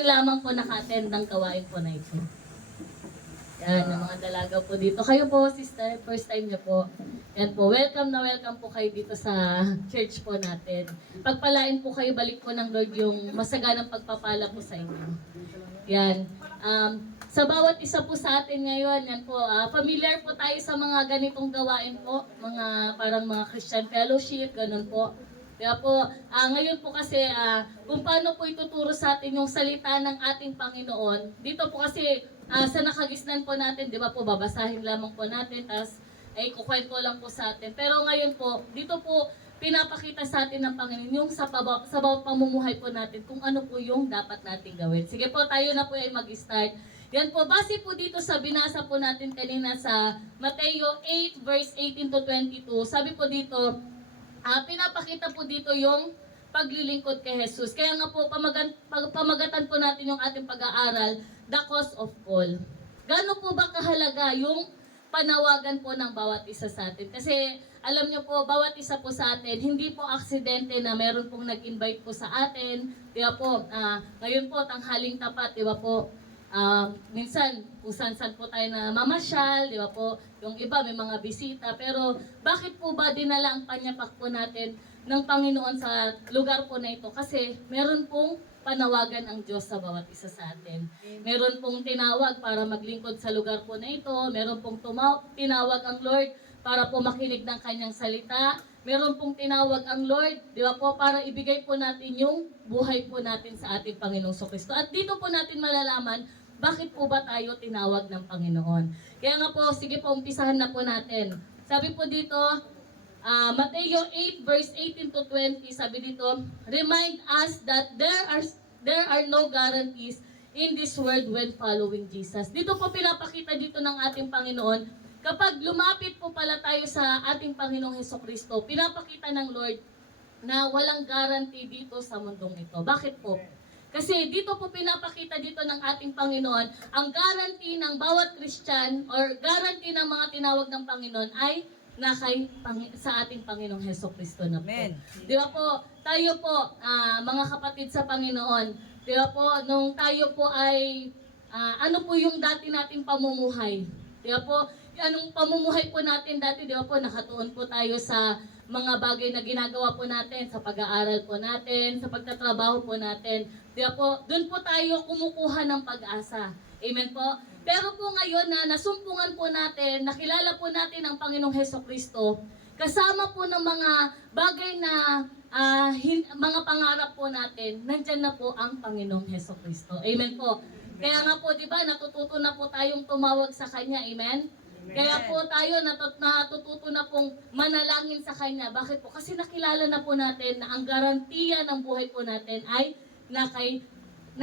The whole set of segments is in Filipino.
lamang po naka-attend ng gawain po na ito. Yan, ng mga dalaga po dito. Kayo po, sister, first time niyo po. Yan po, welcome na welcome po kayo dito sa church po natin. Pagpalain po kayo, balik po ng Lord yung masaganang pagpapala po sa inyo. Yan. Sa bawat isa po sa atin ngayon, yan po, familiar po tayo sa mga ganitong gawain po, mga parang mga Christian fellowship, ganun po. Kaya po, ngayon po kasi, kung paano po ituturo sa atin yung salita ng ating Panginoon, dito po kasi, sa nakagisnan po natin, di ba po, babasahin lamang po natin, tapos ay kukwento lang po sa atin. Pero ngayon po, dito po, pinapakita sa atin ng Panginoon yung sa bawat pamumuhay po natin kung ano po yung dapat nating gawin. Sige po, tayo na po ay mag-start. Yan po, base po dito sa binasa po natin kanina sa Mateo 8 verse 18 to 22, sabi po dito, pinapakita po dito yung paglilingkod kay Jesus. Kaya nga po, pamagatan po natin yung ating pag-aaral, the cause of call. Gano'n po ba kahalaga yung panawagan po ng bawat isa sa atin? Kasi alam nyo po, bawat isa po sa atin, hindi po aksidente na meron pong nag-invite po sa atin. Di ba po, ngayon po, tanghaling tapat, di ba po, minsan, kung saan po tayo na mamasyal, di ba po, yung iba may mga bisita, pero bakit po ba dinala ang panyapak po natin ng Panginoon sa lugar po na ito? Kasi meron pong panawagan ang Diyos sa bawat isa sa atin. Meron pong tinawag para maglingkod sa lugar po na ito, meron pong tinawag ang Lord para po makinig ng kanyang salita, meron pong tinawag ang Lord, di ba po, para ibigay po natin yung buhay po natin sa ating Panginoong Kristo. At dito po natin malalaman, bakit po ba tayo tinawag ng Panginoon? Kaya nga po, sige po, umpisahan na po natin. Sabi po dito, Mateo 8 verse 18 to 20, sabi dito, remind us that there are no guarantees in this world when following Jesus. Dito po pinapakita dito ng ating Panginoon, kapag lumapit po pala tayo sa ating Panginoong Hesukristo, pinapakita ng Lord na walang guarantee dito sa mundong ito. Bakit po? Kasi dito po pinapakita dito ng ating Panginoon, ang guarantee ng bawat Christian or guarantee ng mga tinawag ng Panginoon ay sa ating Panginoong Hesukristo na po. Amen. Di ba po, tayo po, mga kapatid sa Panginoon, di ba po, nung tayo po ay, ano po yung dati nating pamumuhay? Di ba po, anong pamumuhay po natin dati, di ba po, nakatuon po tayo sa mga bagay na ginagawa po natin, sa pag-aaral po natin, sa pagtatrabaho po natin. Di ba po, doon po tayo kumukuha ng pag-asa. Amen po? Pero po ngayon na nasumpungan po natin, nakilala po natin ang Panginoong Hesukristo, kasama po ng mga bagay na mga pangarap po natin, nandyan na po ang Panginoong Hesukristo. Amen po. Kaya nga po, di ba, natututo na po tayong tumawag sa Kanya. Amen? Kaya po tayo natututo na pong manalangin sa Kanya. Bakit po? Kasi nakilala na po natin na ang garantiya ng buhay po natin ay na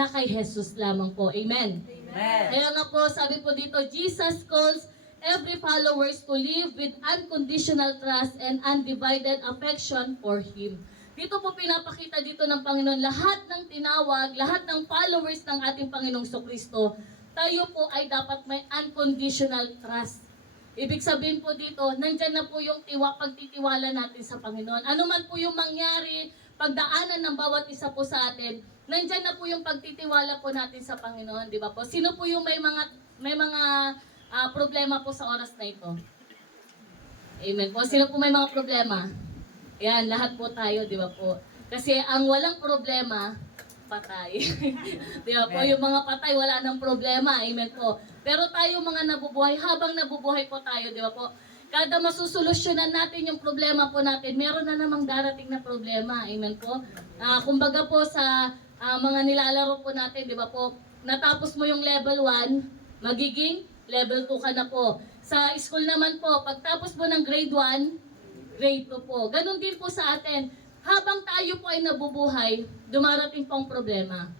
kay Jesus lamang po. Amen? Amen. Kaya nga po, sabi po dito, Jesus calls every followers to live with unconditional trust and undivided affection for Him. Dito po pinapakita dito ng Panginoon, lahat ng tinawag, lahat ng followers ng ating Panginoong Kristo, tayo po ay dapat may unconditional trust. Ibig sabihin po dito, nandyan na po yung pagtitiwala natin sa Panginoon. Ano man po yung mangyari, pagdaanan ng bawat isa po sa atin, nandyan na po yung pagtitiwala po natin sa Panginoon, di ba po? Sino po yung may mga problema po sa oras na ito? Amen po. Sino po may mga problema? Yan, lahat po tayo, di ba po? Kasi ang walang problema, patay. Di ba po? Yung mga patay, wala nang problema. Amen po. Pero tayo mga nabubuhay, habang nabubuhay po tayo, di ba po? Kada masusolusyonan natin yung problema po natin, meron na namang darating na problema. Amen po. Kumbaga po sa mga nilalaro po natin, di ba po? Natapos mo yung level 1, magiging level 2 ka na po. Sa school naman po, pagtapos mo ng grade 1, grade 2 po. Ganon din po sa atin. Habang tayo po ay nabubuhay, dumarating pong problema.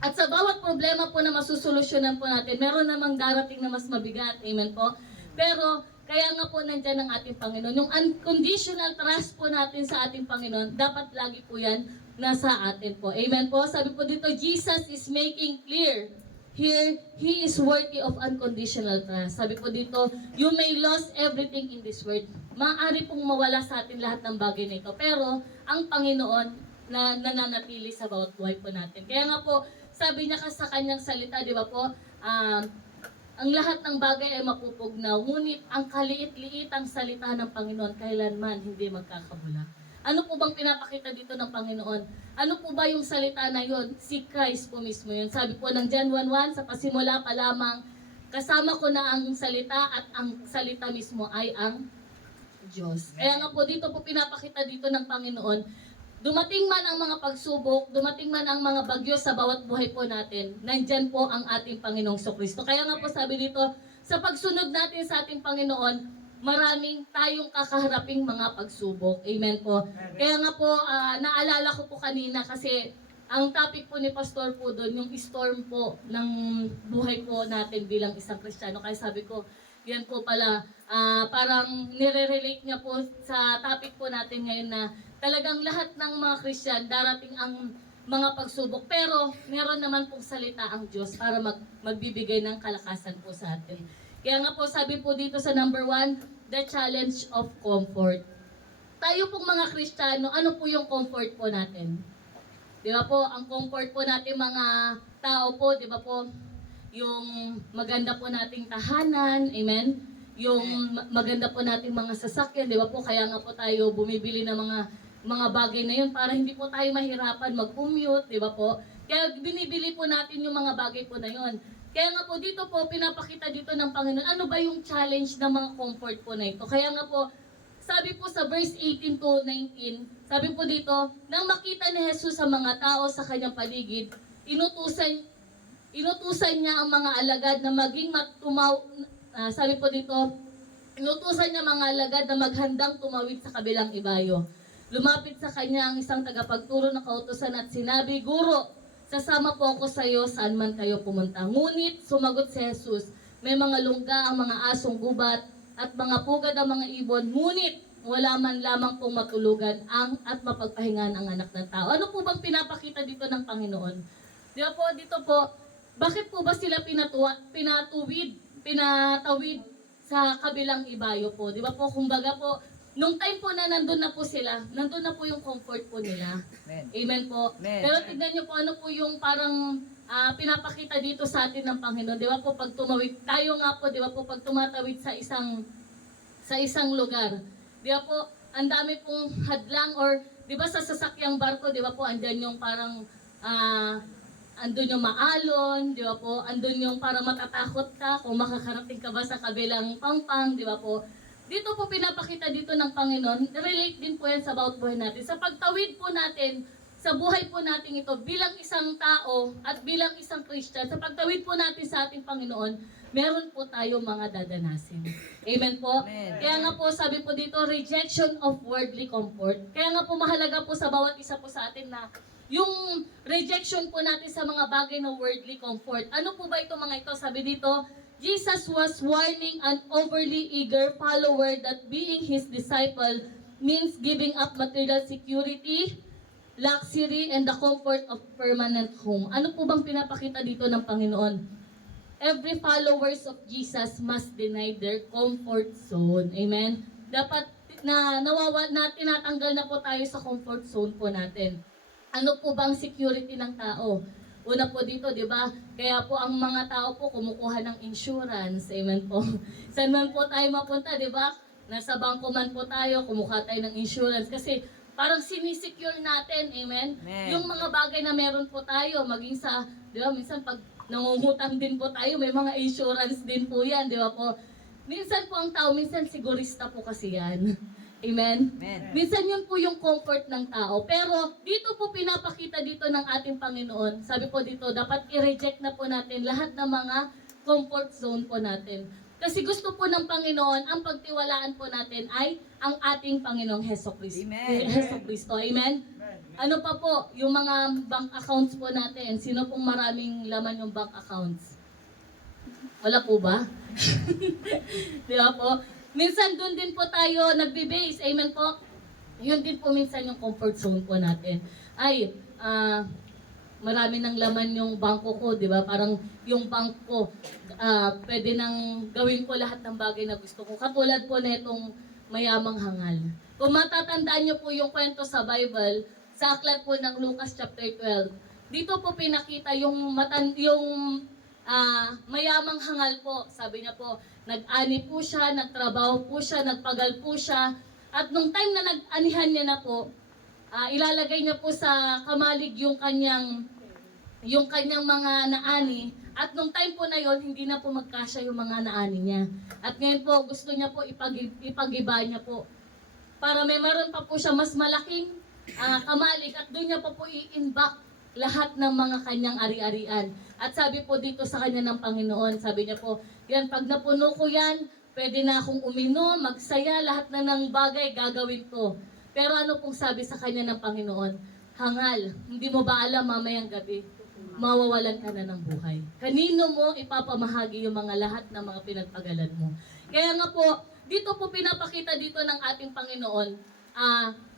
At sa bawat problema po na masusolusyonan po natin, meron namang darating na mas mabigat. Amen po? Pero, kaya nga po nandyan ang ating Panginoon. Yung unconditional trust po natin sa ating Panginoon, dapat lagi po yan nasa atin po. Amen po? Sabi po dito, Jesus is making clear here, He is worthy of unconditional trust. Sabi po dito, you may lose everything in this world. Maaari pong mawala sa atin lahat ng bagay na ito. Pero, ang Panginoon na nananatili sa bawat buhay po natin. Kaya nga po, sabi niya sa kanyang salita, di ba po, ang lahat ng bagay ay mapupugnaw, ngunit ang kaliit-liitang salita ng Panginoon kailanman hindi magkakabula. Ano po bang pinapakita dito ng Panginoon? Ano po ba yung salita na yun? Si Christ po mismo yun. Sabi po ng John 1:1, sa pasimula pa lamang, kasama ko na ang salita at ang salita mismo ay ang Diyos. Kaya nga po dito po pinapakita dito ng Panginoon, dumating man ang mga pagsubok, dumating man ang mga bagyo sa bawat buhay po natin, nandyan po ang ating Panginoong Kristo. Kaya nga po sabi dito, sa pagsunod natin sa ating Panginoon, maraming tayong kakaharaping mga pagsubok. Amen po. Kaya nga po, naalala ko po kanina kasi ang topic po ni Pastor po doon, yung storm po ng buhay po natin bilang isang Kristiyano. Kaya sabi ko, yan po pala, parang nire-relate niya po sa topic po natin ngayon na talagang lahat ng mga Christian, darating ang mga pagsubok. Pero meron naman pong salita ang Diyos para magbibigay ng kalakasan po sa atin. Kaya nga po sabi po dito sa number 1, the challenge of comfort. Tayo pong mga Kristiyano, ano po yung comfort po natin? Di ba po, ang comfort po natin mga tao po, di ba po, yung maganda po nating tahanan, amen? Yung maganda po nating mga sasakyan, di ba po, kaya nga po tayo bumibili ng mga bagay na yun para hindi po tayo mahirapan mag-commute, di ba po? Kaya binibili po natin yung mga bagay po na yun. Kaya nga po dito po, pinapakita dito ng Panginoon, ano ba yung challenge ng mga comfort po na ito? Kaya nga po, sabi po sa verse 18 to 19, sabi po dito, nang makita ni Jesus sa mga tao sa kanyang paligid, inutusan niya ang mga alagad na maging sabi po dito, inutusan niya mga alagad na maghandang tumawid sa kabilang ibayo. Lumapit sa kanya ang isang tagapagturo ng kautusan at sinabi, Guro, sasama po ako sa iyo saan man kayo pumunta. Ngunit, sumagot si Jesus, may mga lungga ang mga asong gubat at mga pugad ang mga ibon, ngunit wala man lamang pong matulugan at mapagpahingan ang anak ng tao. Ano po bang pinapakita dito ng Panginoon? Di ba po, dito po, bakit po ba sila pinatawid sa kabilang ibayo po? Di ba po, kumbaga po, nung time po na nandun na po sila, nandun na po yung comfort po nila. Amen. Amen po. Amen. Pero tignan nyo po ano po yung parang pinapakita dito sa atin ng Panginoon. Di ba po pag tumawid, tayo nga po, di ba po pag tumatawid sa isang lugar. Di ba po, ang dami pong hadlang or di ba sa sasakyang barko, di ba po, andyan yung parang andun yung maalon, di ba po, andun yung parang matatakot ka kung makakarating ka ba sa kabilang pangpang, di ba po. Dito po pinapakita dito ng Panginoon, relate din po yan sa bawat buhay natin. Sa pagtawid po natin, sa buhay po natin ito, bilang isang tao at bilang isang Christian, sa pagtawid po natin sa ating Panginoon, meron po tayo mga dadanasin. Amen po? Amen. Kaya nga po sabi po dito, rejection of worldly comfort. Kaya nga po mahalaga po sa bawat isa po sa atin na yung rejection po natin sa mga bagay na worldly comfort. Ano po ba ito mga ito? Sabi dito, Jesus was warning an overly eager follower that being His disciple means giving up material security, luxury, and the comfort of permanent home. Ano po bang pinapakita dito ng Panginoon? Every followers of Jesus must deny their comfort zone. Amen? Dapat tinatanggal na po tayo sa comfort zone po natin. Ano po bang security ng tao? Una po dito, di ba? Kaya po ang mga tao po kumukuha ng insurance. Amen po. Saan man po tayo mapunta, di ba? Nasa bangko man po tayo, kumuha tayo ng insurance. Kasi parang sinisecure natin, amen? Amen. Yung mga bagay na meron po tayo, maging sa, di ba, minsan pag nangungutang din po tayo, may mga insurance din po yan, di ba po? Minsan po ang tao, minsan sigurista po kasi yan. Amen? Amen. Minsan yun po yung comfort ng tao. Pero dito po pinapakita dito ng ating Panginoon. Sabi po dito, dapat i-reject na po natin lahat ng mga comfort zone po natin. Kasi gusto po ng Panginoon, ang pagtiwalaan po natin ay ang ating Panginoong Heso Kristo. Amen. Heso Kristo. Amen? Ano pa po, yung mga bank accounts po natin. Sino pong maraming laman yung bank accounts? Wala po ba? Di ba po? Minsan doon din po tayo nagbe-base. Amen po? Yun din po minsan yung comfort zone po natin. Ay, marami ng laman yung bangko ko, di ba? Parang yung bank ko, pwede nang gawin ko lahat ng bagay na gusto ko. Katulad po na itong mayamang hangal. Kung matatandaan nyo po yung kwento sa Bible, sa aklat po ng Lucas chapter 12, dito po pinakita yung mayamang hangal po. Sabi niya po, nag-ani po siya, nagtrabaho po siya, nagpagal po siya. At nung time na nag-anihan niya na po, ilalagay niya po sa kamalig yung kanyang mga naani. At nung time po na yon, hindi na po magkasya yung mga naani niya. At ngayon po, gusto niya po ipagiba niya po. Para may meron pa po siya mas malaking kamalig at doon niya pa po i-inback lahat ng mga kanyang ari-arian. At sabi po dito sa kanya ng Panginoon, sabi niya po, yan, pag napuno ko yan, pwede na akong uminom, magsaya, lahat na ng bagay gagawin ko. Pero ano pong sabi sa kanya ng Panginoon? Hangal, hindi mo ba alam mamayang gabi, mawawalan ka na ng buhay. Kanino mo ipapamahagi yung mga lahat ng mga pinagpagalan mo? Kaya nga po, dito po pinapakita dito ng ating Panginoon,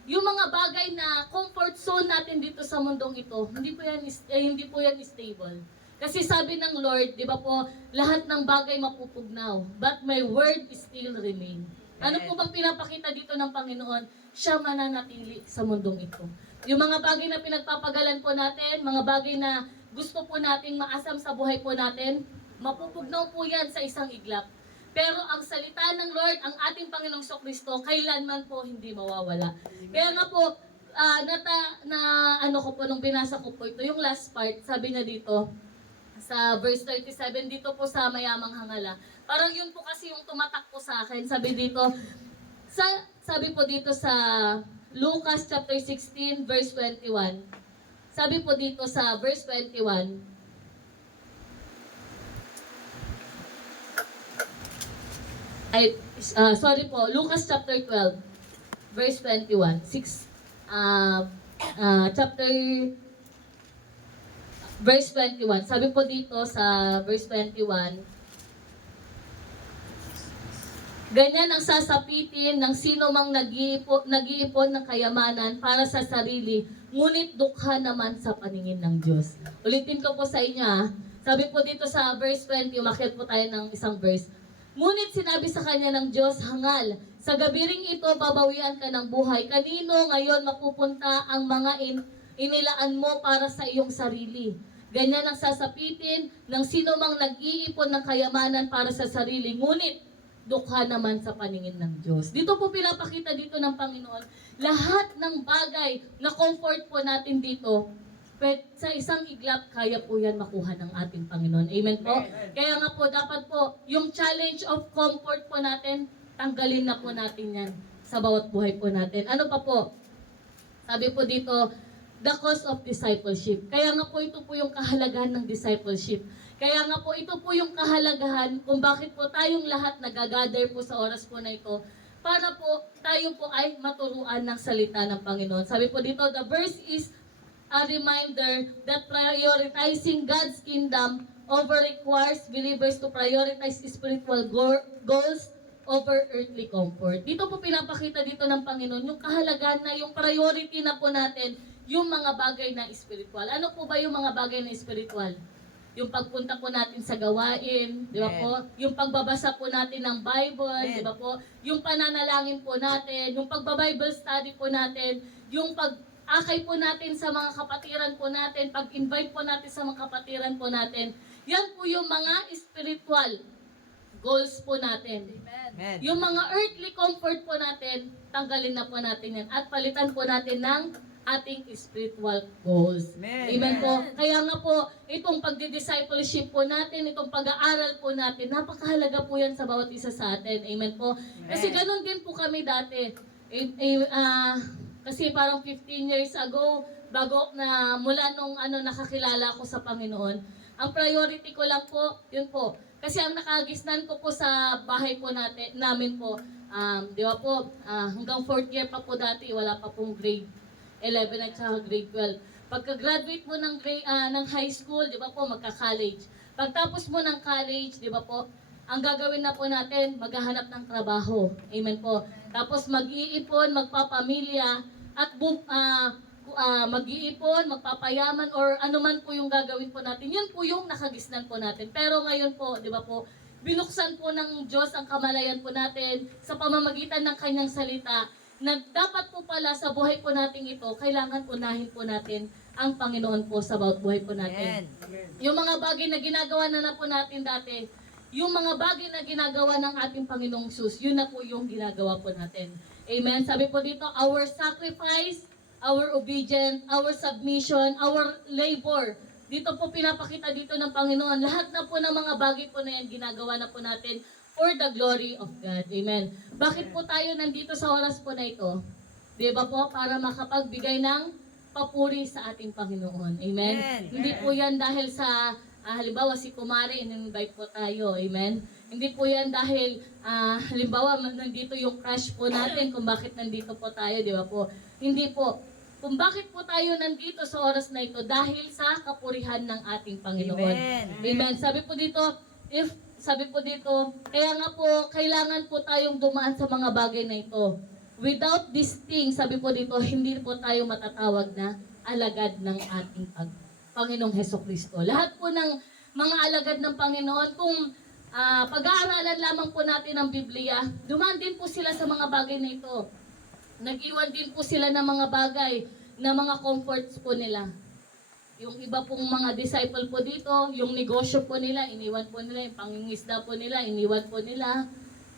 yung mga bagay na comfort zone natin dito sa mundong ito, hindi po yan stable. Kasi sabi ng Lord, di ba po, lahat ng bagay mapupugnaw, but my word still remain. Ano po bang pinapakita dito ng Panginoon? Siya mananatili sa mundong ito. Yung mga bagay na pinagpapagalan po natin, mga bagay na gusto po nating maasam sa buhay po natin, mapupugnaw po yan sa isang iglap. Pero ang salita ng Lord, ang ating Panginoong Kristo, kailanman po hindi mawawala. Kaya nga po, nung binasa ko po ito, yung last part, sabi niya dito, sa verse 37, dito po sa mayamang hangala. Parang yun po kasi yung tumatak po sa akin. Sabi po dito sa Lucas chapter 16, verse 21. Sabi po dito sa verse 21, Lucas chapter 12, verse 21. Verse 21. Sabi po dito sa verse 21, ganyan ang sasapitin ng sino mang nag-iipon ng kayamanan para sa sarili, ngunit dukha naman sa paningin ng Diyos. Ulitin ko po sa inyo. Sabi po dito sa verse 20, umakyat po tayo ng isang verse. Ngunit sinabi sa kanya ng Diyos, hangal, sa gabi ring ito babawian ka ng buhay. Kanino ngayon mapupunta ang mga inilaan mo para sa iyong sarili? Ganyan ang sasapitin ng sino mang nag-iipon ng kayamanan para sa sarili, ngunit dukha naman sa paningin ng Diyos. Dito po pinapakita dito ng Panginoon, lahat ng bagay na comfort po natin dito, sa isang iglap, kaya po yan makuha ng ating Panginoon. Amen po? Kaya nga po, dapat po, yung challenge of comfort po natin, tanggalin na po natin yan sa bawat buhay po natin. Ano pa po? Sabi po dito, the cost of discipleship. Kaya nga po, ito po yung kahalagahan ng discipleship. Kaya nga po, ito po yung kahalagahan kung bakit po tayong lahat nagagather po sa oras po na ito para po tayo po ay maturuan ng salita ng Panginoon. Sabi po dito, the verse is a reminder that prioritizing God's kingdom requires believers to prioritize spiritual goals over earthly comfort. Dito po pinapakita dito ng Panginoon yung kahalagahan na yung priority na po natin yung mga bagay na spiritual. Ano po ba yung mga bagay na spiritual? Yung pagpunta po natin sa gawain, di ba po? Yung pagbabasa po natin ng Bible, di ba po? Yung pananalangin po natin, yung pagba-Bible study po natin, yung akay po natin sa mga kapatiran po natin, pag-invite po natin sa mga kapatiran po natin, yan po yung mga spiritual goals po natin. Amen. Yung mga earthly comfort po natin, tanggalin na po natin yan at palitan po natin ng ating spiritual goals. Amen. Amen po. Kaya nga po, itong pagdi-discipleship po natin, itong pag-aaral po natin, napakahalaga po yan sa bawat isa sa atin. Amen po. Kasi ganun din po kami dati. Kasi parang 15 years ago, bago na mula nung nakakilala ako sa Panginoon, ang priority ko lang po, yun po. Kasi ang nakagisnan ko po sa bahay po namin po, di ba po, hanggang 4th year pa po dati, wala pa pong grade 11 at saka grade 12. Pagka-graduate mo ng high school, di ba po, magka-college. Pagtapos mo ng college, di ba po, ang gagawin na po natin, maghahanap ng trabaho. Amen po. Tapos mag-iipon, magpapamilya, at mag-iipon, magpapayaman, or anuman po yung gagawin po natin. Yun po yung nakagisnan po natin. Pero ngayon po, di ba po, binuksan po ng Diyos ang kamalayan po natin sa pamamagitan ng kanyang salita na dapat po pala sa buhay po natin ito, kailangan unahin po natin ang Panginoon po sa bawat buhay po natin. Yung mga bagay na ginagawa na po natin dati, yung mga bagay na ginagawa ng ating Panginoong Sus, yun na po yung ginagawa po natin. Amen. Sabi po dito, our sacrifice, our obedience, our submission, our labor. Dito po pinapakita dito ng Panginoon. Lahat na po ng mga bagay po na yan, ginagawa na po natin for the glory of God. Amen. Bakit po tayo nandito sa oras po na ito? Di ba po? Para makapagbigay ng papuri sa ating Panginoon. Amen? Hindi po yan dahil sa, halimbawa si Kumare, in-invite po tayo. Amen? Hindi po yan dahil, halimbawa, nandito yung crush po natin kung bakit nandito po tayo, di ba po? Hindi po. Kung bakit po tayo nandito sa oras na ito, dahil sa kapurihan ng ating Panginoon. Amen? Sabi po dito, kaya nga po, kailangan po tayong dumaan sa mga bagay na ito. Without this thing, sabi po dito, hindi po tayo matatawag na alagad ng ating Panginoong Hesukristo. Lahat po ng mga alagad ng Panginoon, kung pag-aaralan lamang po natin ang Biblia, dumaan din po sila sa mga bagay na ito. Nag-iwan din po sila ng mga bagay na mga comforts po nila. Yung iba pong mga disciple po dito, yung negosyo po nila, iniwan po nila, yung pangingisda po nila, iniwan po nila.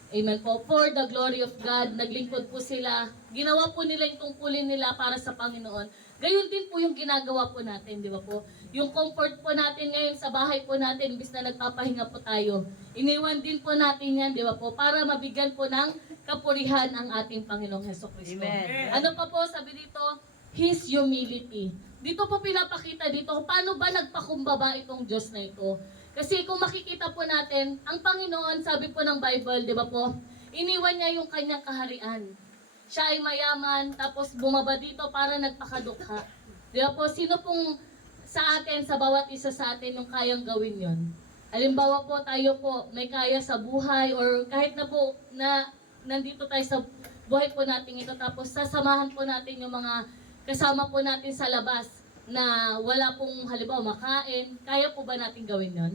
Amen po. For the glory of God, naglingkod po sila. Ginawa po nila yung tungkulin nila para sa Panginoon. Gayon din po yung ginagawa po natin, di ba po? Yung comfort po natin ngayon sa bahay po natin, imbis na nagpapahinga po tayo. Iniwan din po natin yan, di ba po? Para mabigyan po ng kapurihan ang ating Panginoong Hesukristo. Ano pa po sabi dito? His humility. Dito po pinapakita dito kung paano ba nagpakumbaba itong Diyos na ito. Kasi kung makikita po natin, ang Panginoon, sabi po ng Bible, di ba po, iniwan niya yung kanyang kaharian. Siya ay mayaman, tapos bumaba dito para nagpakadukha. Di ba po, sino pong sa atin, sa bawat isa sa atin, yung kayang gawin yon? Halimbawa po, tayo po, may kaya sa buhay, or kahit na po, na nandito tayo sa buhay po natin ito, tapos sasamahan po natin yung mga kasama po natin sa labas, na wala pong halimbawa makain, kaya po ba natin gawin yon?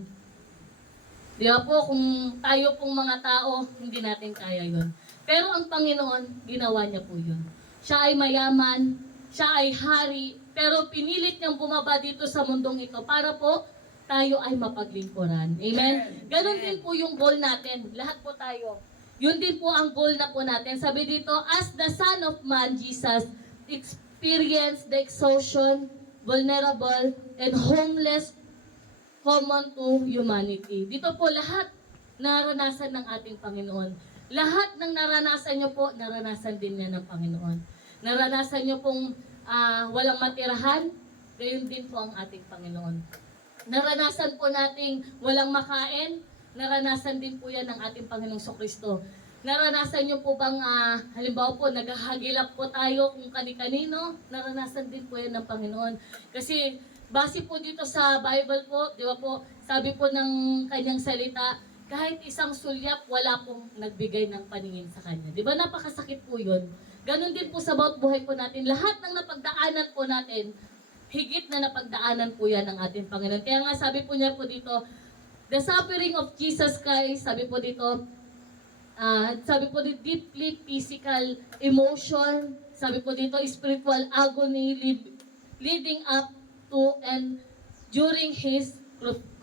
Di ba po, kung tayo pong mga tao, hindi natin kaya yon. Pero ang Panginoon, ginawa niya po yun. Siya ay mayaman, siya ay hari, pero pinilit niyang bumaba dito sa mundong ito para po tayo ay mapaglingkuran. Amen? Ganon din po yung goal natin. Lahat po tayo. Yun din po ang goal na po natin. Sabi dito, as the Son of Man, Jesus, experienced the exhaustion, vulnerable, and homeless common to humanity. Dito po lahat naranasan ng ating Panginoon. Lahat ng naranasan nyo po, naranasan din niya ng Panginoon. Naranasan nyo pong walang matirahan, gayon din po ang ating Panginoon. Naranasan po nating walang makain, naranasan din po yan ng ating Panginoong Sokristo. Naranasan nyo po bang, halimbawa po, naghahagilap po tayo kung kani-kanino, naranasan din po yan ng Panginoon. Kasi, base po dito sa Bible po, di ba po, sabi po ng kanyang salita, kahit isang sulyap, wala pong nagbigay ng paningin sa kanya. Di ba, napakasakit po yun. Ganon din po sa bawat buhay po natin. Lahat ng napagdaanan po natin, higit na napagdaanan po yan ng ating Panginoon. Kaya nga sabi po niya po dito, the suffering of Jesus Christ, sabi po dito, deeply physical emotion, sabi po dito, spiritual agony leading up to and during His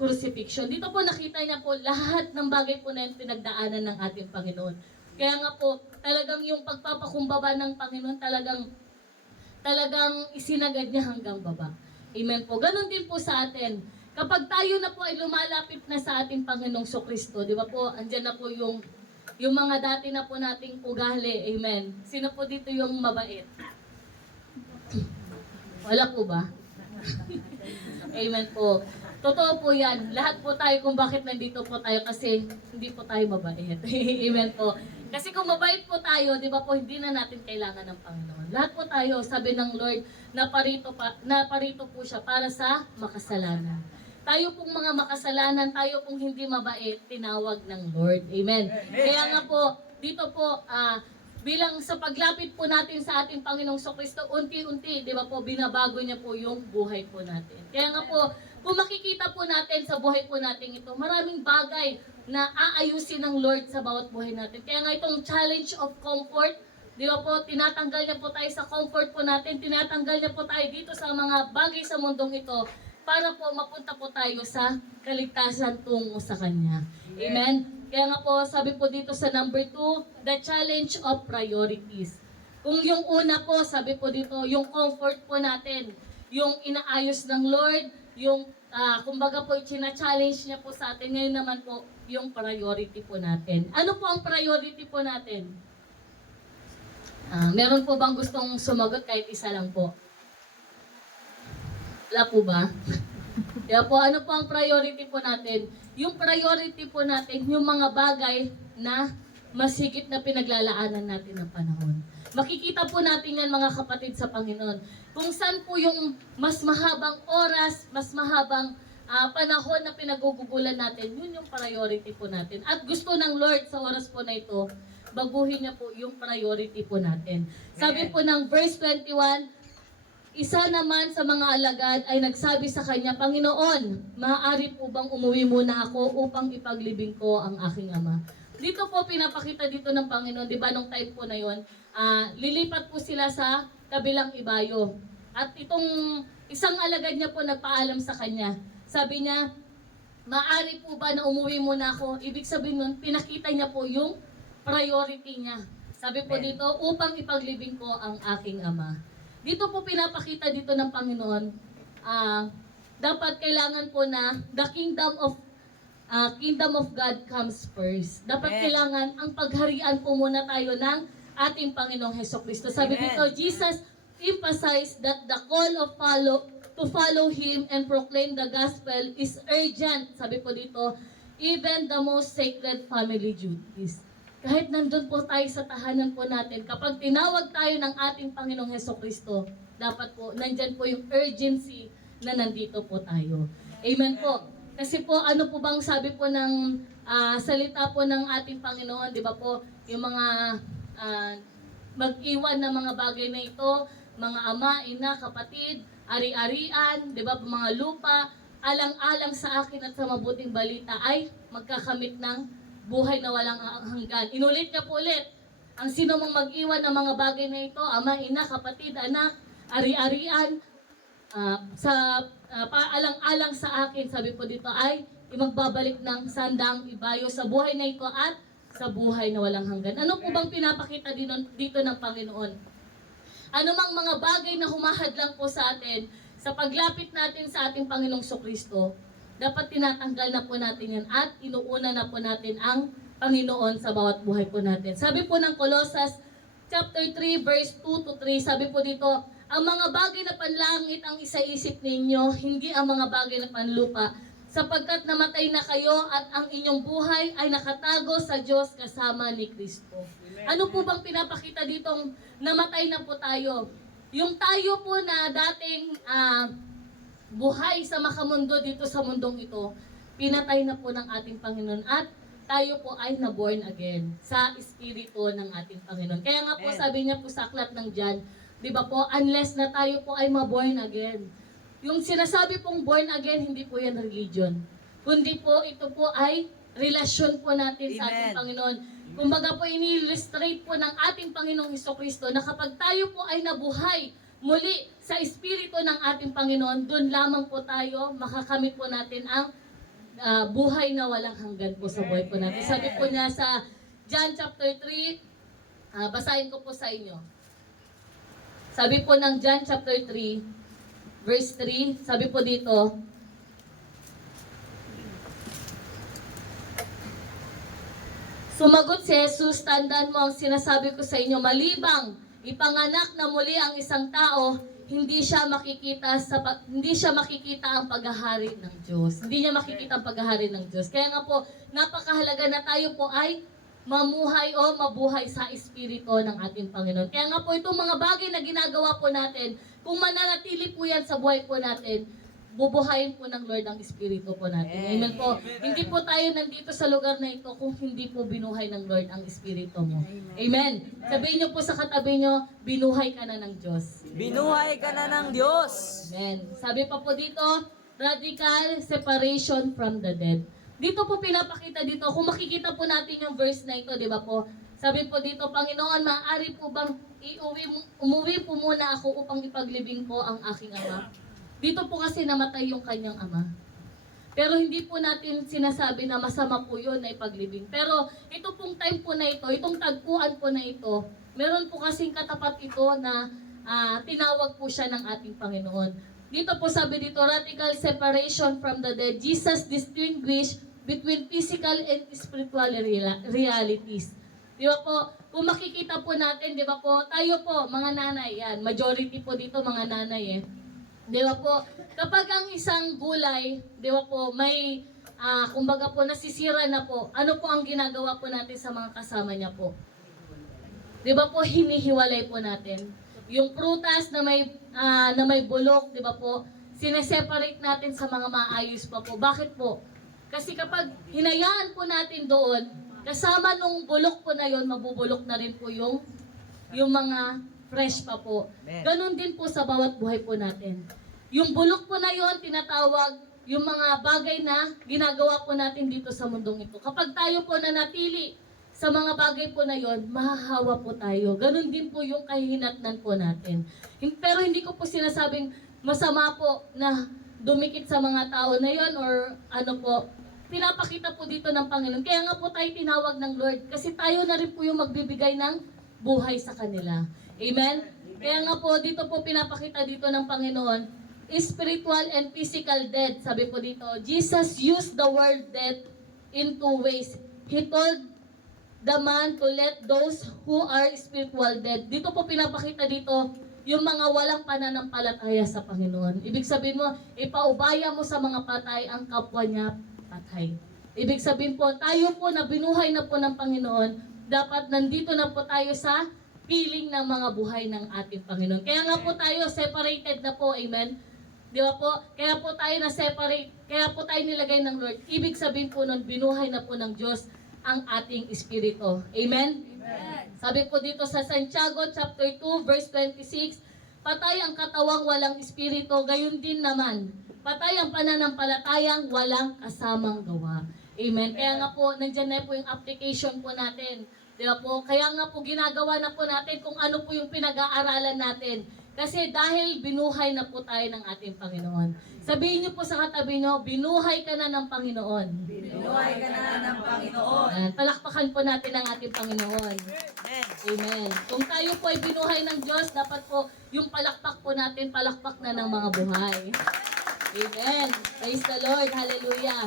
crucifixion. Dito po nakita niya po lahat ng bagay po na yung pinagdaanan ng ating Panginoon. Kaya nga po, talagang yung pagpapakumbaba ng Panginoon, talagang isinagad niya hanggang baba. Amen po. Ganon din po sa atin. Kapag tayo na po ay lumalapit na sa ating Panginoong Sokristo, di ba po, andyan na po yung mga dati na po nating ugali. Amen. Sino po dito yung mabait? Wala po ba? Amen po. Totoo po yan. Lahat po tayo kung bakit nandito po tayo kasi hindi po tayo mabait. Amen po. Kasi kung mabait po tayo, di ba po, hindi na natin kailangan ng Panginoon. Lahat po tayo, sabi ng Lord, naparito po siya para sa makasalanan. Tayo pong mga makasalanan, tayo pong hindi mabait, tinawag ng Lord. Amen. Kaya nga po, dito po, bilang sa paglapit po natin sa ating Panginoong Sokristo, unti-unti, di ba po, binabago niya po yung buhay po natin. Kaya nga po, kung makikita po natin sa buhay po natin ito, maraming bagay na aayusin ng Lord sa bawat buhay natin. Kaya nga itong challenge of comfort, Di ba po, tinatanggal niya po tayo sa comfort po natin, tinatanggal niya po tayo dito sa mga bagay sa mundong ito para po mapunta po tayo sa kaligtasan tungo sa Kanya. Amen? Kaya nga po, sabi po dito sa number 2, the challenge of priorities. Kung yung una po, sabi po dito, yung comfort po natin, yung inaayos ng Lord, yung kumbaga po, china-challenge niya po sa atin. Ngayon naman po, yung priority po natin. Ano po ang priority po natin? Meron po bang gustong sumagot kahit isa lang po? Wala po ba? Kaya po, ano po ang priority po natin? Yung priority po natin, yung mga bagay na mas higit na pinaglalaanan natin ng panahon. Makikita po natin yan mga kapatid sa Panginoon. Kung saan po yung mas mahabang oras, mas mahabang panahon na pinagugugulan natin, yun yung priority po natin. At gusto ng Lord sa oras po na ito, baguhin niya po yung priority po natin. Sabi po ng verse 21, isa naman sa mga alagad ay nagsabi sa kanya, Panginoon, maaari po bang umuwi muna ako upang ipaglibing ko ang aking ama? Dito po pinapakita dito ng Panginoon, di ba nung time po na yon, lilipat po sila sa kabilang ibayo. At itong isang alagad niya po nagpaalam sa kanya. Sabi niya, maaari po ba na umuwi muna ako? Ibig sabihin nun, pinakita niya po yung priority niya. Sabi po dito, upang ipaglibing ko ang aking ama. Dito po pinapakita dito ng Panginoon, dapat kailangan po na the kingdom of God comes first. Dapat kailangan ang pagharian po muna tayo ng ating Panginoong Hesukristo. Sabi dito, Jesus emphasized that the call to follow Him and proclaim the gospel is urgent. Sabi po dito, even the most sacred family duties. Kahit nandun po tayo sa tahanan po natin, kapag tinawag tayo ng ating Panginoong Hesukristo, dapat po, nandyan po yung urgency na nandito po tayo. Amen po. Kasi po, ano po bang sabi po ng salita po ng ating Panginoon, di ba po, yung mga mag-iwan ng mga bagay na ito, mga ama, ina, kapatid, ari-arian, di ba, mga lupa, alang-alang sa akin at sa mabuting balita ay magkakamit ng buhay na walang hanggan. Inulit niya po ulit, ang sino mang mag-iwan ng mga bagay na ito, ama, ina, kapatid, anak, ari-arian, paalang-alang sa akin, sabi po dito ay magbabalik ng sandang ibayo sa buhay na ito at sa buhay na walang hanggan. Ano po bang pinapakita dito ng Panginoon? Ano mang mga bagay na humahadlang po sa atin sa paglapit natin sa ating Panginoong Sokristo, dapat tinatanggal na po natin yan at inuuna na po natin ang Panginoon sa bawat buhay po natin. Sabi po ng Colossus chapter 3 verse 2 to 3, sabi po dito, ang mga bagay na panlangit ang isaisip ninyo, hindi ang mga bagay na panlupa, sapagkat namatay na kayo at ang inyong buhay ay nakatago sa Diyos kasama ni Kristo. Ano po bang pinapakita ditong namatay na po tayo? Yung tayo po na dating buhay sa makamundo dito sa mundong ito, pinatay na po ng ating Panginoon at tayo po ay na-born again sa Espiritu ng ating Panginoon. Kaya nga po sabi niya po sa aklat ng John, di ba po, unless na tayo po ay ma-born again. Yung sinasabi pong born again, hindi po yan religion. Kundi po, ito po ay relasyon po natin sa ating Panginoon. Kumbaga po, ini-illustrate po ng ating Panginoong Hesukristo na kapag tayo po ay nabuhay muli sa Espiritu ng ating Panginoon, doon lamang po tayo, makakamit po natin ang buhay na walang hanggan po sa buhay po natin. Sabi po niya sa John chapter 3, basahin ko po sa inyo. Sabi po ng John chapter 3, verse 3, sabi po dito, sumagot si Jesus, tandaan mo ang sinasabi ko sa inyo, malibang ipanganak na muli ang isang tao, hindi siya makikita ang paghahari ng Diyos. Hindi niya makikita ang paghahari ng Diyos. Kaya nga po, napakahalaga na tayo po ay mamuhay o mabuhay sa Espiritu ng ating Panginoon. Kaya nga po, itong mga bagay na ginagawa po natin, kung mananatili po yan sa buhay po natin, bubuhayin po ng Lord ang Espiritu po natin. Amen po. Hindi po tayo nandito sa lugar na ito kung hindi po binuhay ng Lord ang Espiritu mo. Amen. Sabihin niyo po sa katabi niyo, binuhay ka na ng Diyos. Binuhay ka na ng Diyos. Amen. Sabi pa po dito, radical separation from the dead. Dito po pinapakita dito, kung makikita po natin yung verse na ito, di ba po? Sabi po dito, Panginoon, maaari po bang umuwi po muna ako upang ipaglibing ko ang aking ama? Dito po kasi namatay yung kanyang ama. Pero hindi po natin sinasabi na masama po yun na ipaglibing. Pero ito pong time po na ito, itong tagpuan po na ito, meron po kasing katapat ito na tinawag po siya ng ating Panginoon. Dito po sabi dito, radical separation from the dead. Jesus distinguished between physical and spiritual realities. Di ba po, kung makikita po natin, di ba po, tayo po, mga nanay, yan, majority po dito mga nanay eh. Di ba po, kapag ang isang gulay, di ba po, may, kumbaga po, nasisira na po, ano po ang ginagawa po natin sa mga kasama niya po? Di ba po, hinihiwalay po natin. Yung prutas na may bulok, di ba po, sineseparate natin sa mga maayos pa po. Bakit po? Kasi kapag hinayaan po natin doon, kasama nung bulok po na yon, mabubulok na rin po yung mga fresh pa po. Ganon din po sa bawat buhay po natin. Yung bulok po na yon, tinatawag yung mga bagay na ginagawa po natin dito sa mundong ito. Kapag tayo po nanatili sa mga bagay po na yon, mahahawa po tayo. Ganon din po yung kahihinatnan po natin. Pero hindi ko po sinasabing masama po na dumikit sa mga tao na yon or ano po, pinapakita po dito ng Panginoon. Kaya nga po tayo tinawag ng Lord kasi tayo na rin po yung magbibigay ng buhay sa kanila. Amen? Kaya nga po dito po pinapakita dito ng Panginoon, spiritual and physical death. Sabi po dito, Jesus used the word death in two ways. He told the man to let those who are spiritual dead. Dito po pinapakita dito yung mga walang pananampalataya sa Panginoon. Ibig sabihin mo, ipaubaya mo sa mga patay ang kapwa niya patay. Ibig sabihin po, tayo po na binuhay na po ng Panginoon, dapat nandito na po tayo sa piling ng mga buhay ng ating Panginoon. Kaya nga po tayo separated na po, amen? Di ba po? Kaya po tayo na-separate, kaya po tayo nilagay ng Lord. Ibig sabihin po nun, binuhay na po ng Diyos ang ating espiritu. Amen? Amen. Sabi po dito sa Santiago chapter 2 verse 26, patay ang katawang walang espiritu, gayon din naman. Patay ang pananampalatayang walang kasamang gawa. Amen. Kaya nga po, nandyan na po yung application po natin. Di ba po? Kaya nga po, ginagawa na po natin kung ano po yung pinag-aaralan natin. Kasi dahil binuhay na po tayo ng ating Panginoon. Sabihin niyo po sa katabi niyo, binuhay ka na ng Panginoon. Binuhay ka na ng Panginoon. Palakpakan po natin ang ating Panginoon. Amen. Amen. Kung tayo po ay binuhay ng Diyos, dapat po yung palakpak po natin, palakpak na ng mga buhay. Amen. Praise the Lord. Hallelujah.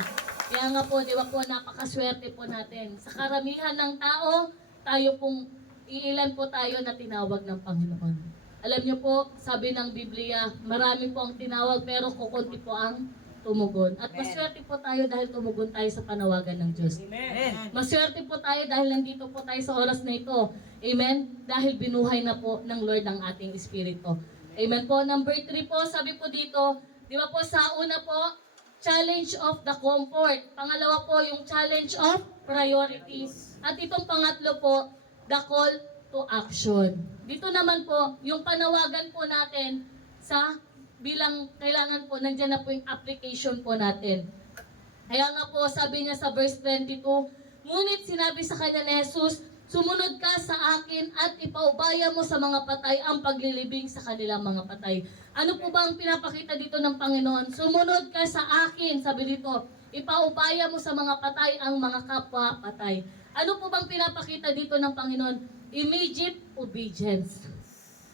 Kaya nga po, di ba po, napakaswerte po natin. Sa karamihan ng tao, tayo pong, iilan po tayo na tinawag ng Panginoon. Alam niyo po, sabi ng Biblia, marami po ang tinawag pero kukunti po ang tumugon. At maswerte po tayo dahil tumugon tayo sa panawagan ng Diyos. Amen. Maswerte po tayo dahil nandito po tayo sa oras na ito. Amen? Dahil binuhay na po ng Lord ang ating espiritu. Amen po. Number 3 po, sabi po dito, di ba po sa una po, challenge of the comfort. Pangalawa po, yung challenge of priorities. At itong pangatlo po, the call to action. Dito naman po, yung panawagan po natin sa bilang kailangan po, nandiyan na po yung application po natin. Kaya nga po, sabi niya sa verse 22, ngunit sinabi sa kanya ni Jesus, sumunod ka sa akin at ipaubaya mo sa mga patay ang paglilibing sa kanilang mga patay. Ano po ba ang pinapakita dito ng Panginoon? Sumunod ka sa akin, sabi dito, ipaubaya mo sa mga patay ang mga kapwa patay. Ano po bang pinapakita dito ng Panginoon? Immediate obedience.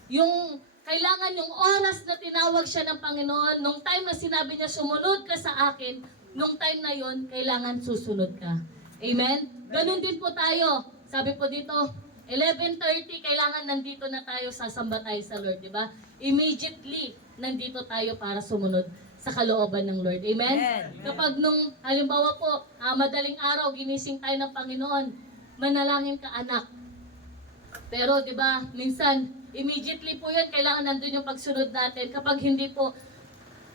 Yung kailangan yung oras na tinawag siya ng Panginoon, nung time na sinabi niya, sumunod ka sa akin, nung time na yon kailangan susunod ka. Amen? Ganun din po tayo. Sabi po dito, 11:30, kailangan nandito na tayo, sasamba tayo sa Lord, di ba? Immediately, nandito tayo para sumunod sa kalooban ng Lord. Amen? Kapag nung, halimbawa po, madaling araw, ginising tayo ng Panginoon, manalangin ka anak. Pero, di ba, minsan, immediately po yun, kailangan nandun yung pagsunod natin. Kapag hindi po,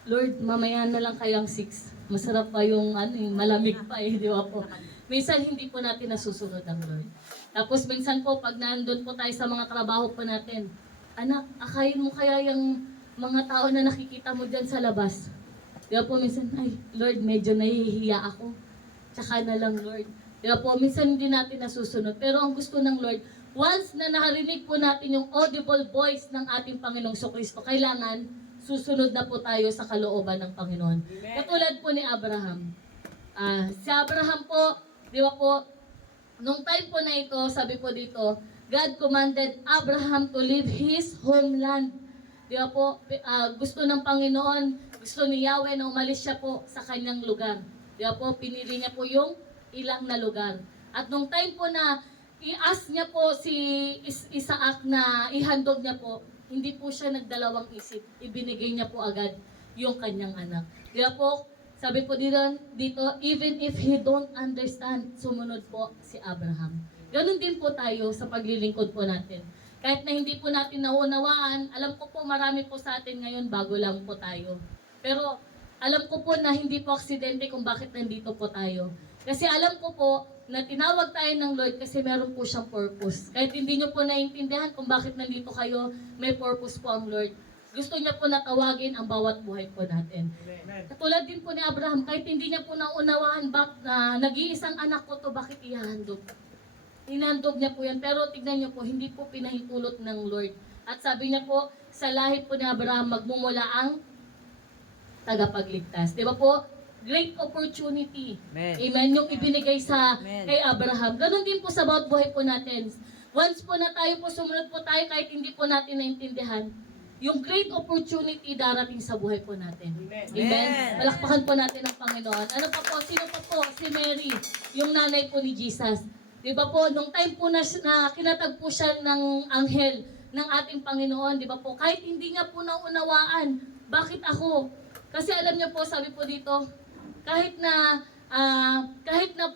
Lord, mamaya na lang kayang 6. Masarap pa yung malamig pa di ba po? Minsan, hindi po natin nasusunod ang Lord. Tapos, minsan po, pag nandun po tayo sa mga trabaho po natin, anak, akayin mo kaya yung mga tao na nakikita mo dyan sa labas. Di ba po, minsan, ay, Lord, medyo nahihiya ako. Tsaka na lang, Lord. Di Di ba po, minsan hindi natin nasusunod. Pero ang gusto ng Lord, once na nakarinig po natin yung audible voice ng ating Panginoong Kristo, kailangan susunod na po tayo sa kalooban ng Panginoon. Katulad po ni Abraham. Si Abraham po, di ba po, nung time po na ito, sabi po dito, God commanded Abraham to leave his homeland. Di ba po, gusto ng Panginoon, gusto ni Yahweh na umalis siya po sa kanyang lugar. Di ba po, pinili niya po yung ilang na lugar. At nung time po na i-ask niya po si Isaac na ihandog niya po, hindi po siya nagdalawang isip. Ibinigay niya po agad yung kanyang anak. Di ba po, sabi po dito, even if he don't understand, sumunod po si Abraham. Ganon din po tayo sa paglilingkod po natin. Kahit na hindi po natin naunawaan, alam ko po marami po sa atin ngayon bago lang po tayo. Pero alam ko po na hindi po aksidente kung bakit nandito po tayo. Kasi alam ko po na tinawag tayo ng Lord kasi meron po siyang purpose. Kahit hindi nyo po naiintindihan kung bakit nandito kayo, may purpose po ang Lord. Gusto niya po natawagin ang bawat buhay po natin. Katulad din po ni Abraham, kahit hindi niya po naunawaan na nag-iisang anak ko to, bakit ihahandog? Inahandog niya po yan. Pero tignan niyo po, hindi po pinahintulot ng Lord. At sabi niya po, sa lahi po ni Abraham, magmumula ang tagapagligtas. Di ba po? Great opportunity. Amen. Amen. Yung ibinigay sa Amen. kay Abraham. Ganon din po sa bawat buhay po natin. Once po na tayo po, sumunod po tayo kahit hindi po natin naintindihan, yung great opportunity darating sa buhay po natin. Amen. Amen. Palakpakan po natin ang Panginoon. Ano pa po? Sino pa po? Si Mary, yung nanay po ni Jesus. Di ba po, nung time po na kinatag po siya ng anghel ng ating Panginoon, di ba po, kahit hindi niya po naunawaan, bakit ako? Kasi alam niyo po, sabi po dito, kahit na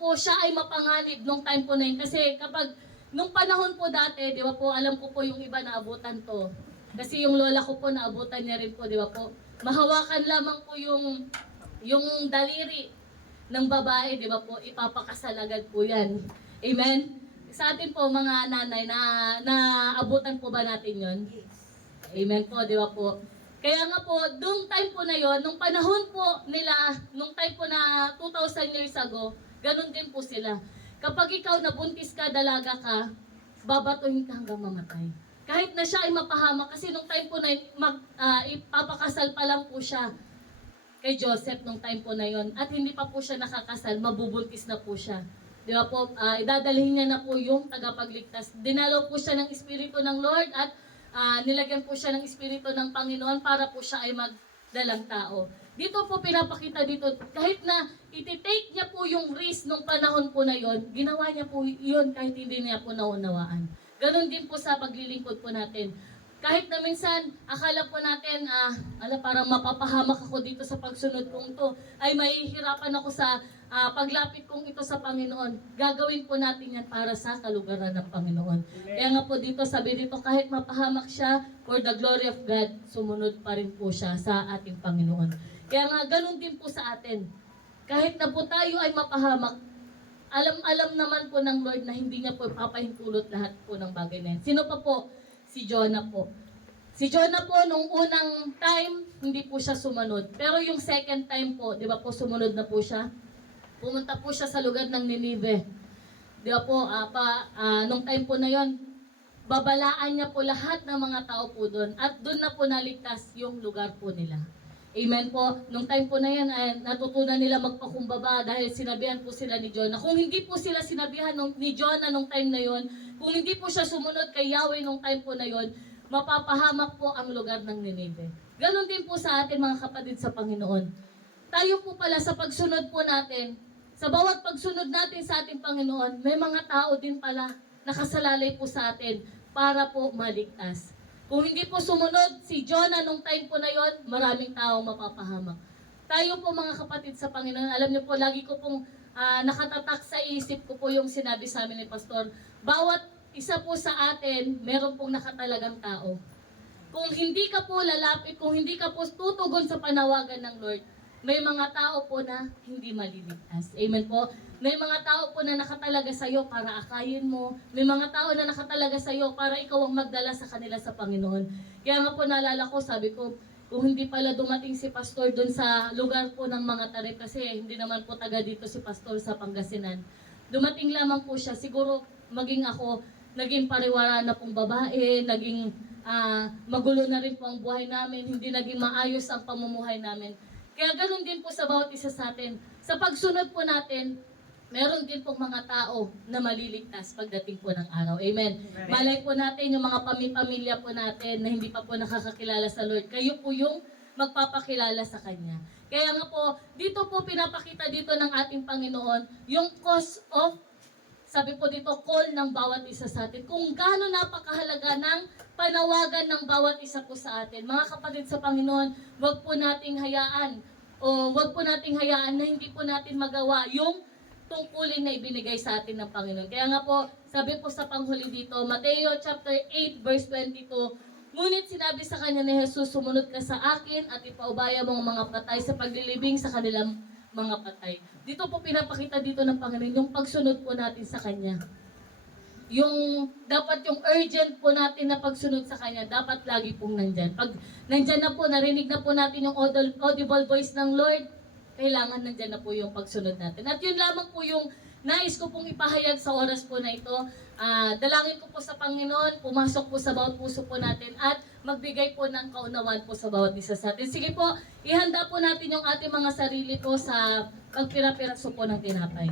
po siya ay mapanganib nung time po na yun. Kasi kapag, nung panahon po dati, di ba po, alam ko po yung iba na abutan to. Kasi yung lola ko po, naabutan niya rin po, di ba po? Mahawakan lamang po yung daliri ng babae, di ba po? Ipapakasal agad po yan. Amen? Sa atin po, mga nanay, na abutan po ba natin yon? Amen po, di ba po? Kaya nga po, nung time po na yon, nung panahon po nila, nung time po na 2,000 years ago, ganun din po sila. Kapag ikaw nabuntis ka, dalaga ka, babatuhin ka hanggang mamatay. Kahit na siya ay mapahamak, kasi nung time po na ipapakasal pa lang po siya kay Joseph nung time po na yon, at hindi pa po siya nakakasal, mabubuntis na po siya. Di ba po, idadalhin niya na po yung tagapagligtas. Dinalaw po siya ng Espiritu ng Lord at nilagyan po siya ng Espiritu ng Panginoon para po siya ay magdalang tao. Dito po pinapakita dito, kahit na ititake niya po yung risk nung panahon po na yon, ginawa niya po yun kahit hindi niya po naunawaan. Ganon din po sa paglilingkod po natin. Kahit na minsan, akala po natin, parang mapapahamak ako dito sa pagsunod kong to, ay mahihirapan ako sa paglapit kong ito sa Panginoon. Gagawin po natin yan para sa kalugaran ng Panginoon. Kaya nga po dito, sabi dito, kahit mapahamak siya, for the glory of God, sumunod pa rin po siya sa ating Panginoon. Kaya nga, ganun din po sa atin. Kahit na po tayo ay mapahamak, alam naman po ng Lord na hindi niya po papahintulot lahat po ng bagay na yan. Sino pa po? Si Jonah po. Si Jonah po, nung unang time, hindi po siya sumunod. Pero yung second time po, di ba po, sumunod na po siya. Pumunta po siya sa lugar ng Ninive. Di ba po, nung time po na yon, babalaan niya po lahat ng mga tao po doon. At doon na po naligtas yung lugar po nila. Amen po. Nung time po na yan, natutunan nila magpakumbaba dahil sinabihan po sila ni Jonah. Kung hindi po sila sinabihan ni Jonah nung time na yon, kung hindi po siya sumunod kay Yahweh nung time po na yon, mapapahamak po ang lugar ng Ninive. Ganon din po sa atin mga kapatid sa Panginoon. Tayo po pala sa pagsunod po natin, sa bawat pagsunod natin sa ating Panginoon, may mga tao din pala nakasalalay po sa atin para po maligtas. Kung hindi po sumunod si Jonah nung time po na yon, maraming tao mapapahamak. Tayo po mga kapatid sa Panginoon, alam niyo po, lagi ko pong nakatatak sa isip ko po yung sinabi sa amin ni Pastor. Bawat isa po sa atin, meron pong nakatalagang tao. Kung hindi ka po lalapit, kung hindi ka po tutugon sa panawagan ng Lord, may mga tao po na hindi maliligtas. Amen po? May mga tao po na nakatalaga sa iyo para akayin mo. May mga tao na nakatalaga sa iyo para ikaw ang magdala sa kanila sa Panginoon. Kaya nga po naalala ko, sabi ko, kung hindi pala dumating si Pastor doon sa lugar po ng mga tarif, kasi hindi naman po taga dito si Pastor sa Pangasinan. dumating lamang po siya, siguro maging ako, naging pariwara na pong babae, naging magulo na rin po ang buhay namin, hindi naging maayos ang pamumuhay namin. Kaya ganun din po sa bawat isa sa atin. Sa pagsunod po natin, meron din pong mga tao na maliligtas pagdating po ng araw. Amen. Malay po natin yung mga pamilya po natin na hindi pa po nakakakilala sa Lord. Kayo po yung magpapakilala sa Kanya. Kaya nga po, dito po pinapakita dito ng ating Panginoon yung cause of, sabi po dito, call ng bawat isa sa atin. Kung gaano napakahalaga ng panawagan ng bawat isa po sa atin. Mga kapatid sa Panginoon, wag po nating hayaan na hindi po natin magawa yung tungkulin na ibinigay sa atin ng Panginoon. Kaya nga po, sabi po sa panghuli dito, Mateo chapter 8 verse 22, ngunit sinabi sa kanya ni Jesus, sumunod ka sa akin at ipaubaya mo ang mga patay sa paglilibing sa kanilang mga patay. Dito po pinapakita dito ng Panginoon yung pagsunod po natin sa Kanya. Dapat yung urgent po natin na pagsunod sa Kanya, dapat lagi pong nandyan. Pag nandyan na po, narinig na po natin yung audible voice ng Lord, kailangan nandyan na po yung pagsunod natin. At yun lamang po yung nais ko pong ipahayag sa oras po na ito. Dalangin ko po sa Panginoon, pumasok po sa bawat puso po natin at magbigay po ng kaunawaan po sa bawat isa sa atin. Sige po, ihanda po natin yung ating mga sarili po sa pagpira-piraso po ng tinapay.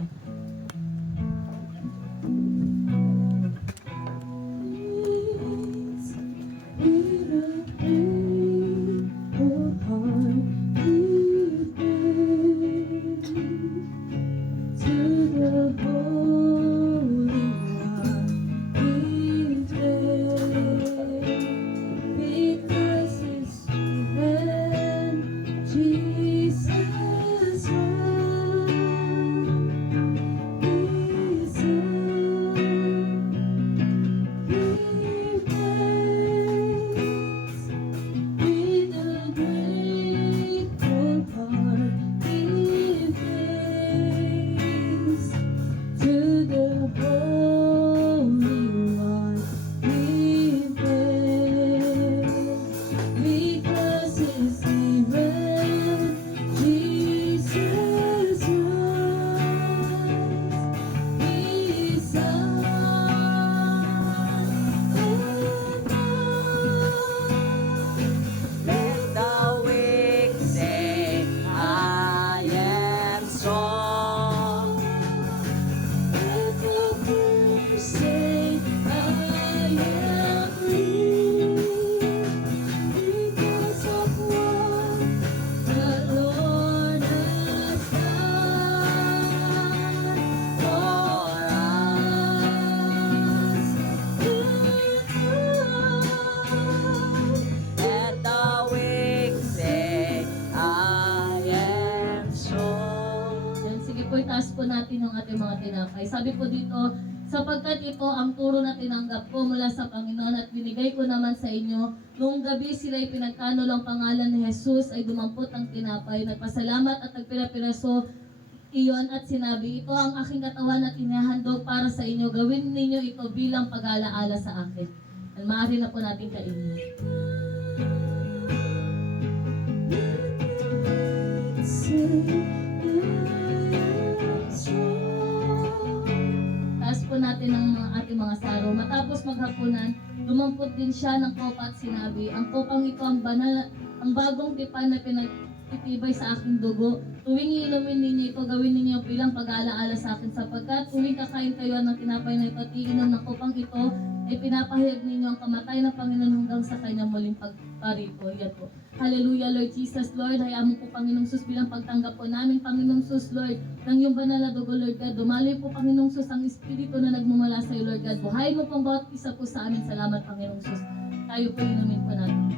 Itaas po natin yung ating mga tinapay. Sabi po dito, sapagkat ito ang turo na tinanggap ko mula sa Panginoon at binigay ko naman sa inyo, noong gabi sila'y pinagtanol ang pangalan ni Jesus ay dumampot ang tinapay, nagpasalamat at nagpira-piraso iyon at sinabi, ito ang aking katawan at inihandog para sa inyo, gawin ninyo ito bilang pag-alaala sa akin. At maaari na po natin kainin. Taas po natin ang ating mga saro. Matapos maghapunan, dumampot din siya ng kopa at sinabi, ang kopang ito ang banal, ang bagong tipan na pinagtitibay sa aking dugo. Tuwing iinumin ninyo ito, gawin ninyo bilang pag-aalaala sa akin sapagkat tuwing kakain kayo ng tinapay na ito at iinom ng kopang ito, ay pinapahayag ninyo ang kamatay ng Panginoon hanggang sa kanyang muling pagparito. Yan po. Hallelujah, Lord Jesus, Lord. Hayaan mo po, Panginoong Sus, bilang pagtanggap po namin, Panginoong Sus, Lord, ng iyong banal na dugo, Lord God. Dumali po, Panginoong Sus, ang Espiritu na nagmumula sa iyo, Lord God. Buhayin mo pong bawat isa po sa amin. Salamat, Panginoong Sus. Tayo po inumin po natin.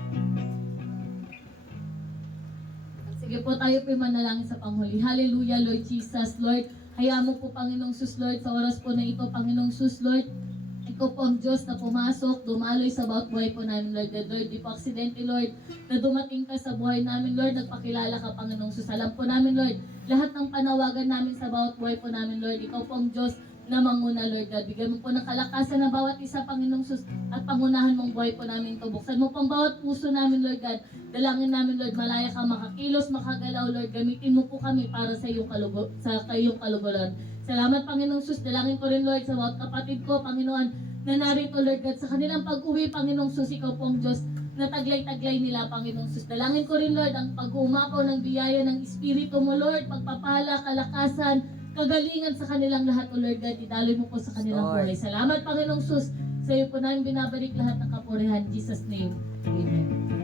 Sige po, tayo po manalangin sa panghuli. Hallelujah, Lord Jesus, Lord. Hayaan mo po, Panginoong Sus, Lord, sa oras po na ito, Panginoong Sus, Lord. Ikaw po ang Diyos na pumasok, dumaloy sa bawat buhay po namin, Lord. Lord, di po aksidente, Lord, na dumating ka sa buhay namin, Lord, nagpakilala ka, Panginoong Sus. Alam po namin, Lord, lahat ng panawagan namin sa bawat buhay po namin, Lord, ikaw po ang Diyos na manguna, Lord God. Bigyan mo po ng kalakasan ng bawat isa, Panginoong Sus, at pangunahan mong buhay po namin ito. Buksan mo pang bawat puso namin, Lord God. Dalangin namin, Lord, malaya ka makakilos, makagalaw, Lord. Gamitin mo po kami para sa iyong kaluguran. Salamat, Panginoong Sus. Dalangin ko rin, Lord, sa bawat kapatid ko, Panginoon, na narito, Lord God, sa kanilang pag-uwi, Panginoong Sus, ikaw po ang Diyos na taglay-taglay nila, Panginoong Sus. Dalangin ko rin, Lord, ang pag-umapaw ng biyaya ng Espiritu mo, Lord, pagpapala, kalakasan, kagalingan sa kanilang lahat, O Lord God. Idaloy mo po sa kanilang buhay. Salamat, Panginoong Sus. Sa iyo po namin binabalik lahat ng kapurihan. In Jesus' name, Amen.